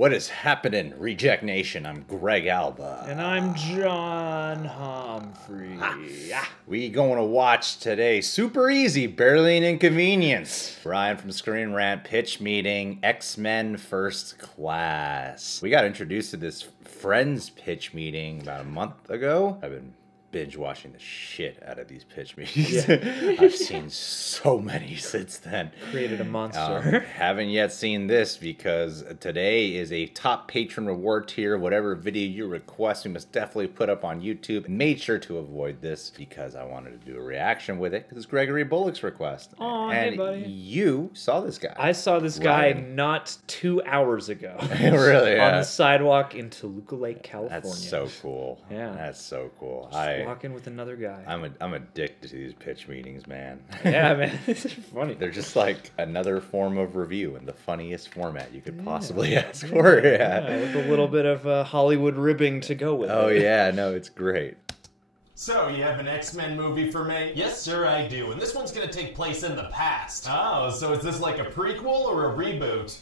What is happening, Reject Nation? I'm Greg Alba. And I'm John Humphrey. We going to watch today, super easy, barely an inconvenience. Brian from ScreenRant pitch meeting, X-Men First Class. We got introduced to this Friends pitch meeting about a month ago. I've been binge watching the shit out of these pitch meetings. Yeah. I've seen so many since then. Created a monster. Haven't yet seen this because today is a top patron reward tier. Whatever video you request, we must definitely put up on YouTube. And made sure to avoid this because I wanted to do a reaction with it because it's Gregory Bullock's request. Oh, and hey, buddy. You saw this guy. I saw this guy not 2 hours ago. Really? Yeah. On the sidewalk in Toluca Lake, California. That's so cool. Yeah. That's so cool. Walking with another guy. I'm addicted to these pitch meetings, man. Yeah, man. This is funny. They're just like another form of review in the funniest format you could possibly ask for. Yeah, with a little bit of Hollywood ribbing to go with it. Oh yeah, no, it's great. So, you have an X-Men movie for me? Yes, sir, I do. And this one's gonna take place in the past. Oh, so is this like a prequel or a reboot?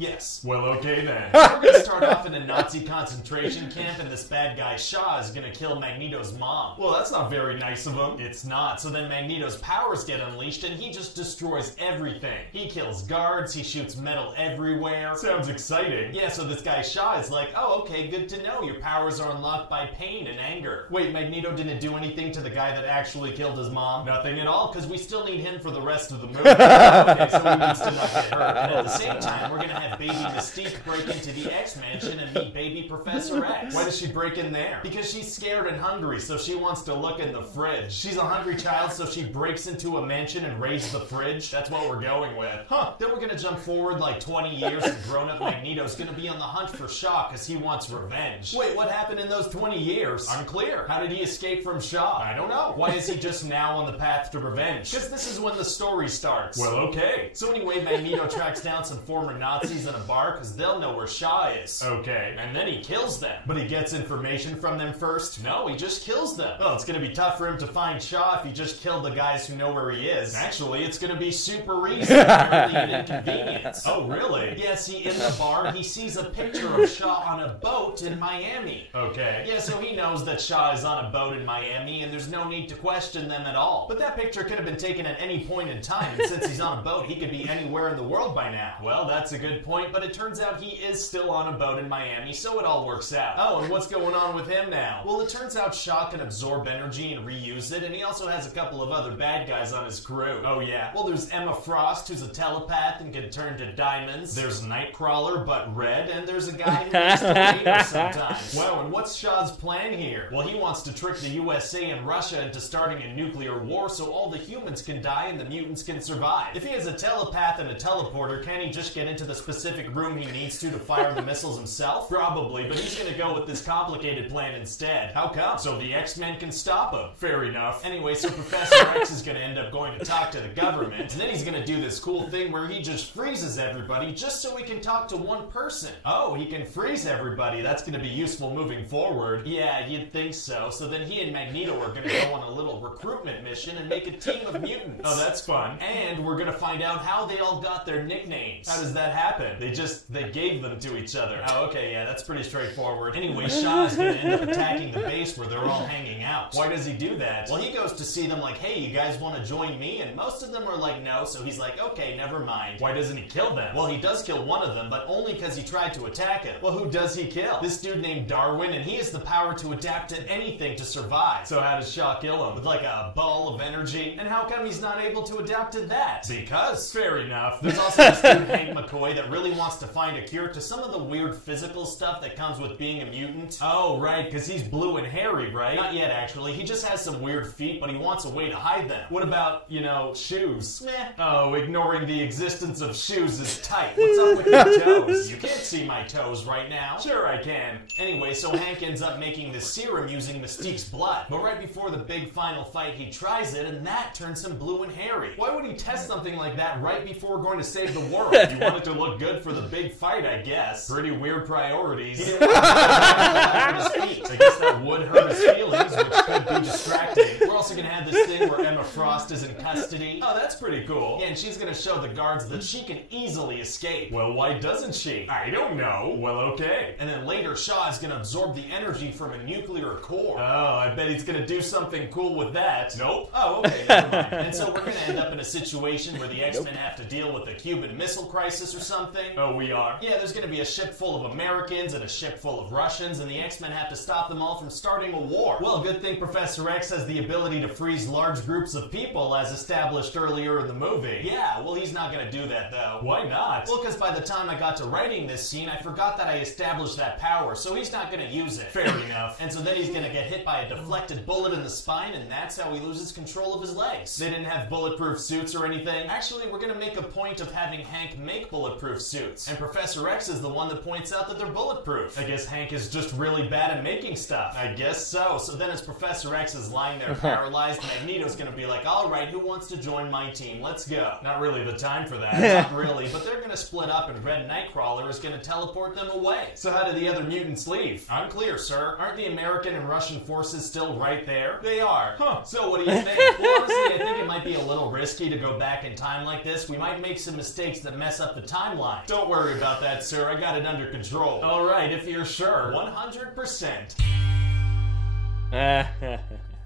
Yes. Well, okay then. We're gonna start off in a Nazi concentration camp, and this bad guy Shaw is gonna kill Magneto's mom. Well, that's not very nice of him. It's not. So then Magneto's powers get unleashed, and he just destroys everything. He kills guards, he shoots metal everywhere. Sounds exciting. Yeah, so this guy Shaw is like, oh, okay, good to know. Your powers are unlocked by pain and anger. Wait, Magneto didn't do anything to the guy that actually killed his mom? Nothing at all, because we still need him for the rest of the movie. Okay, so he needs to not get hurt. And at the same time, we're gonna have Baby Mystique break into the X-Mansion and meet Baby Professor X. Why does she break in there? Because she's scared and hungry, so she wants to look in the fridge. She's a hungry child, so she breaks into a mansion and raids the fridge. That's what we're going with. Huh, then we're gonna jump forward like 20 years and grown-up Magneto's gonna be on the hunt for Shaw because he wants revenge. Wait, what happened in those 20 years? Unclear. How did he escape from Shaw? I don't know. Why is he just now on the path to revenge? Because this is when the story starts. Well, okay. So anyway, Magneto tracks down some former Nazis in a bar because they'll know where Shaw is. Okay. And then he kills them. But he gets information from them first? No, he just kills them. Well, it's gonna be tough for him to find Shaw if he just killed the guys who know where he is. Actually, it's gonna be super easy. Apparently an inconvenience. Oh, really? Yeah, see, in the bar, he sees a picture of Shaw on a boat in Miami. Okay. Yeah, so he knows that Shaw is on a boat in Miami, and there's no need to question them at all. But that picture could have been taken at any point in time, and since he's on a boat, he could be anywhere in the world by now. Well, that's a good point, but it turns out he is still on a boat in Miami, so it all works out. Oh, and what's going on with him now? Well, it turns out Shaw can absorb energy and reuse it, and he also has a couple of other bad guys on his crew. Oh, yeah. Well, there's Emma Frost, who's a telepath and can turn to diamonds. There's Nightcrawler, but red, and there's a guy who needs to leave us sometimes. Wow, and what's Shaw's plan here? Well, he wants to trick the USA and Russia into starting a nuclear war so all the humans can die and the mutants can survive. If he has a telepath and a teleporter, can he just get into the specific room he needs to fire the missiles himself? Probably, but he's gonna go with this complicated plan instead. How come? So the X-Men can stop him. Fair enough. Anyway, so Professor X is gonna end up going to talk to the government, and then he's gonna do this cool thing where he just freezes everybody just so he can talk to one person. Oh, he can freeze everybody. That's gonna be useful moving forward. Yeah, you'd think so. So then he and Magneto are gonna go on a little recruitment mission and make a team of mutants. Oh, that's fun. And we're gonna find out how they all got their nicknames. How does that happen? They gave them to each other. Oh, okay, yeah, that's pretty straightforward. Anyway, Shaw is gonna end up attacking the base where they're all hanging out. Why does he do that? Well, he goes to see them like, hey, you guys want to join me? And most of them are like, no, so he's like, okay, never mind. Why doesn't he kill them? Well, he does kill one of them, but only because he tried to attack him. Well, who does he kill? This dude named Darwin, and he has the power to adapt to anything to survive. So how does Shaw kill him? With like a ball of energy? And how come he's not able to adapt to that? Because. Fair enough. There's also this dude, Hank McCoy, that really wants to find a cure to some of the weird physical stuff that comes with being a mutant. Oh, right, because he's blue and hairy, right? Not yet, actually. He just has some weird feet, but he wants a way to hide them. What about, you know, shoes? Meh. Oh, ignoring the existence of shoes is tight. What's up with your toes? You can't see my toes right now. Sure I can. Anyway, so Hank ends up making this serum using Mystique's blood. But right before the big final fight, he tries it, and that turns him blue and hairy. Why would he test something like that right before going to save the world? You want it to look look good for the big fight, I guess. Pretty weird priorities. He didn't want to hurt his feet. I guess that would hurt his feelings, which could be distracting. We're also gonna have this thing where Emma Frost is in custody. Oh, that's pretty cool. Yeah, and she's gonna show the guards that she can easily escape. Well, why doesn't she? I don't know. Well, okay. And then later, Shaw is gonna absorb the energy from a nuclear core. Oh, I bet he's gonna do something cool with that. Nope. Oh, okay, never mind. And so we're gonna end up in a situation where the X-Men have to deal with the Cuban Missile Crisis or something. Oh, we are? Yeah, there's gonna be a ship full of Americans and a ship full of Russians, and the X-Men have to stop them all from starting a war. Well, good thing Professor X has the ability to freeze large groups of people, as established earlier in the movie. Yeah, well, he's not gonna do that, though. Why not? Well, because by the time I got to writing this scene, I forgot that I established that power, so he's not gonna use it. Fair enough. And so then he's gonna get hit by a deflected bullet in the spine, and that's how he loses control of his legs. They didn't have bulletproof suits or anything. Actually, we're gonna make a point of having Hank make bulletproof suits. And Professor X is the one that points out that they're bulletproof. I guess Hank is just really bad at making stuff. I guess so. So then as Professor X is lying there paralyzed, Magneto's gonna be like, alright, who wants to join my team? Let's go. Not really the time for that. Not really, but they're gonna split up and Red Nightcrawler is gonna teleport them away. So how did the other mutants leave? Unclear, sir. Aren't the American and Russian forces still right there? They are. Huh. So what do you think? Well, honestly, I think it might be a little risky to go back in time like this. We might make some mistakes that mess up the timeline. Don't worry about that, sir. I got it under control. Alright, if you're sure. 100%.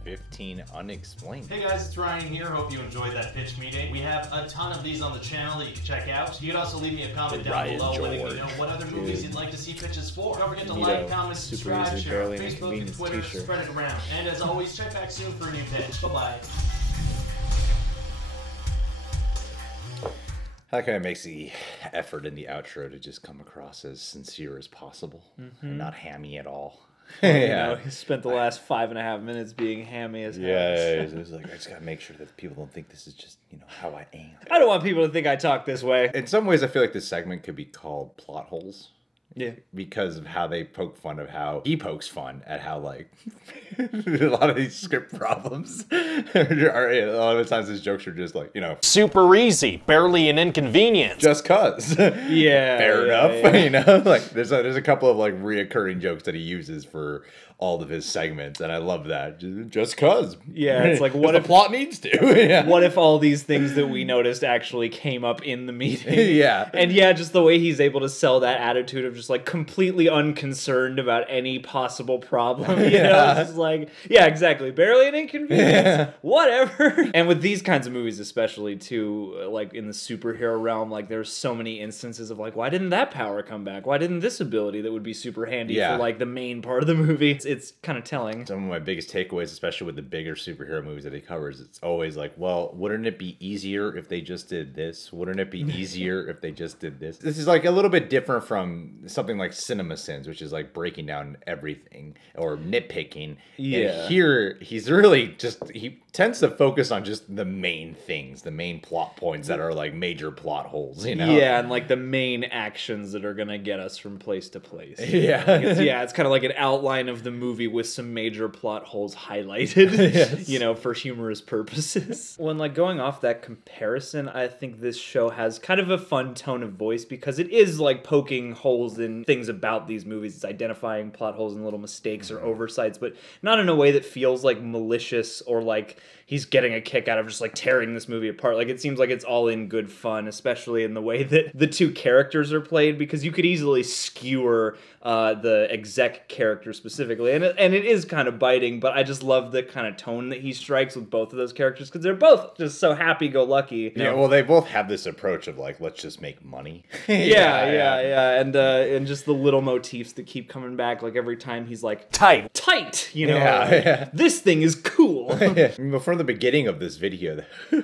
15 unexplained. Hey guys, it's Ryan here. Hope you enjoyed that pitch meeting. We have a ton of these on the channel that you can check out. You can also leave me a comment down below letting me know what other movies you'd like to see pitches for. Don't forget to like, comment, subscribe, share on Facebook and Twitter, spread it around. And as always, check back soon for a new pitch. Bye-bye. I like how it makes the effort in the outro to just come across as sincere as possible and not hammy at all. Yeah, you know, he spent the last 5.5 minutes being hammy as hell. Yeah, it was like, I just gotta make sure that people don't think this is just, you know, how I am. I don't want people to think I talk this way. In some ways, I feel like this segment could be called plot holes. Yeah. Because of how they poke fun of how he pokes fun at how, like, a lot of these script problems are, a lot of the times his jokes are just like, you know, super easy, barely an inconvenience. Just cuz. Yeah. Fair enough. You know, like, there's a couple of, like, reoccurring jokes that he uses for all of his segments, and I love that. Just cuz. Yeah, it's like, what if the plot needs to? Yeah. What if all these things that we noticed actually came up in the meeting? Yeah. And yeah, just the way he's able to sell that attitude of just like completely unconcerned about any possible problem. You know, it's just like, yeah, exactly. Barely an inconvenience. Whatever. And with these kinds of movies, especially too, like in the superhero realm, like there's so many instances of like, why didn't that power come back? Why didn't this ability that would be super handy for like the main part of the movie? It's kind of telling. Some of my biggest takeaways, especially with the bigger superhero movies that he covers, it's always like, well, wouldn't it be easier if they just did this? Wouldn't it be easier if they just did this? This is like a little bit different from something like Cinema Sins, which is like breaking down everything or nitpicking. Yeah. And here, he's really just, he tends to focus on just the main things, the main plot points that are like major plot holes, you know? Yeah, and like the main actions that are gonna get us from place to place. Yeah. It's kind of like an outline of the movie with some major plot holes highlighted, you know, for humorous purposes. When like going off that comparison, I think this show has kind of a fun tone of voice because it is like poking holes in things about these movies. It's identifying plot holes and little mistakes or oversights, but not in a way that feels like malicious or like he's getting a kick out of just like tearing this movie apart. Like it seems like it's all in good fun, especially in the way that the two characters are played, because you could easily skewer the exec character specifically, and it is kind of biting, but I just love the kind of tone that he strikes with both of those characters because they're both just so happy-go-lucky. Yeah, well, they both have this approach of like, let's just make money. Yeah, and just the little motifs that keep coming back, like every time he's like tight, you know, this thing is cool. From the beginning of this video,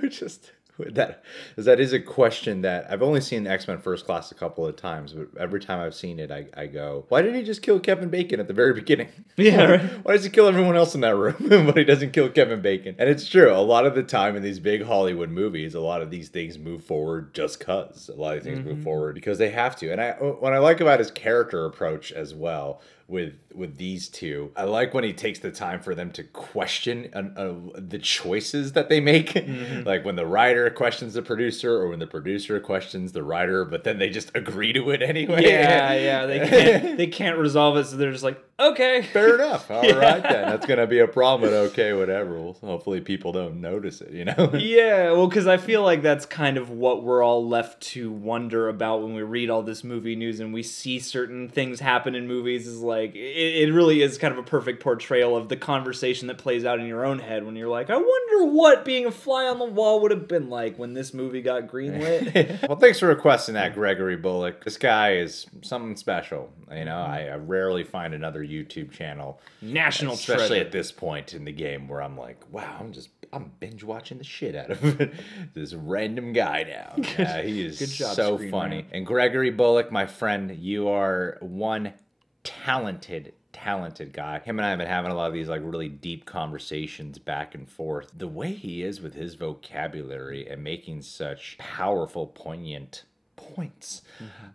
just that is a question that I've only seen X-Men First Class a couple of times, but every time I've seen it, I go, why didn't he just kill Kevin Bacon at the very beginning? Yeah, right. Why does he kill everyone else in that room, but he doesn't kill Kevin Bacon? And it's true, a lot of the time in these big Hollywood movies, a lot of these things move forward just cuz. A lot of things move forward because they have to. And what I like about his character approach as well, with these two. I like when he takes the time for them to question the choices that they make. Like when the writer questions the producer, or when the producer questions the writer, but then they just agree to it anyway. Yeah, they can't resolve it, so they're just like, okay, fair enough. All right then, that's gonna be a problem. But okay, whatever. Well, hopefully people don't notice it. Yeah, well, because I feel like that's kind of what we're all left to wonder about when we read all this movie news and we see certain things happen in movies. Is like it really is kind of a perfect portrayal of the conversation that plays out in your own head when you're like, I wonder what being a fly on the wall would have been like when this movie got greenlit. Well, thanks for requesting that, Gregory Bullock. This guy is something special. I rarely find another YouTube channel, National especially treasure. at this point in the game, where I'm like, wow, I'm binge watching the shit out of this random guy now. Yeah, he is Good job, so ScreenRant. funny. And Gregory Bullock, my friend, you are one talented guy. Him and I have been having a lot of these like really deep conversations back and forth. The way he is with his vocabulary and making such powerful, poignant points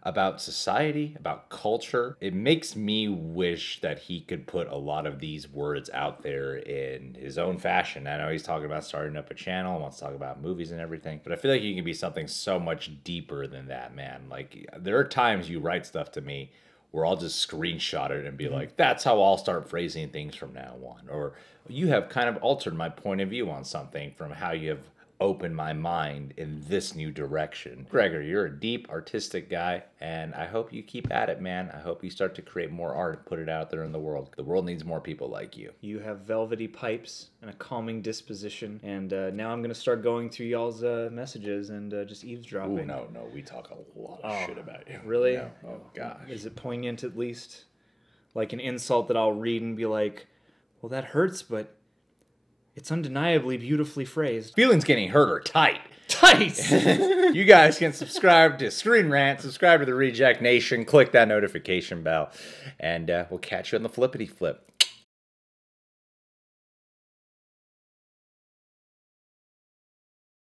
about society, about culture, it makes me wish that he could put a lot of these words out there in his own fashion. I know he's talking about starting up a channel, wants to talk about movies and everything, but I feel like he can be something so much deeper than that, man. Like, there are times you write stuff to me where I'll just screenshot it and be like, that's how I'll start phrasing things from now on. Or you have kind of altered my point of view on something from how you have opened my mind in this new direction. Gregory, you're a deep, artistic guy, and I hope you keep at it, man. I hope you start to create more art and put it out there in the world. The world needs more people like you. You have velvety pipes and a calming disposition, and now I'm going to start going through y'all's messages and just eavesdropping. Ooh, no, we talk a lot of shit about you. Really? No. Oh, gosh. Is it poignant at least? Like an insult that I'll read and be like, well, that hurts, but it's undeniably beautifully phrased. Feelings getting hurt are tight. Tight! You guys can subscribe to ScreenRant, subscribe to the Reject Nation, click that notification bell, and we'll catch you on the flippity flip.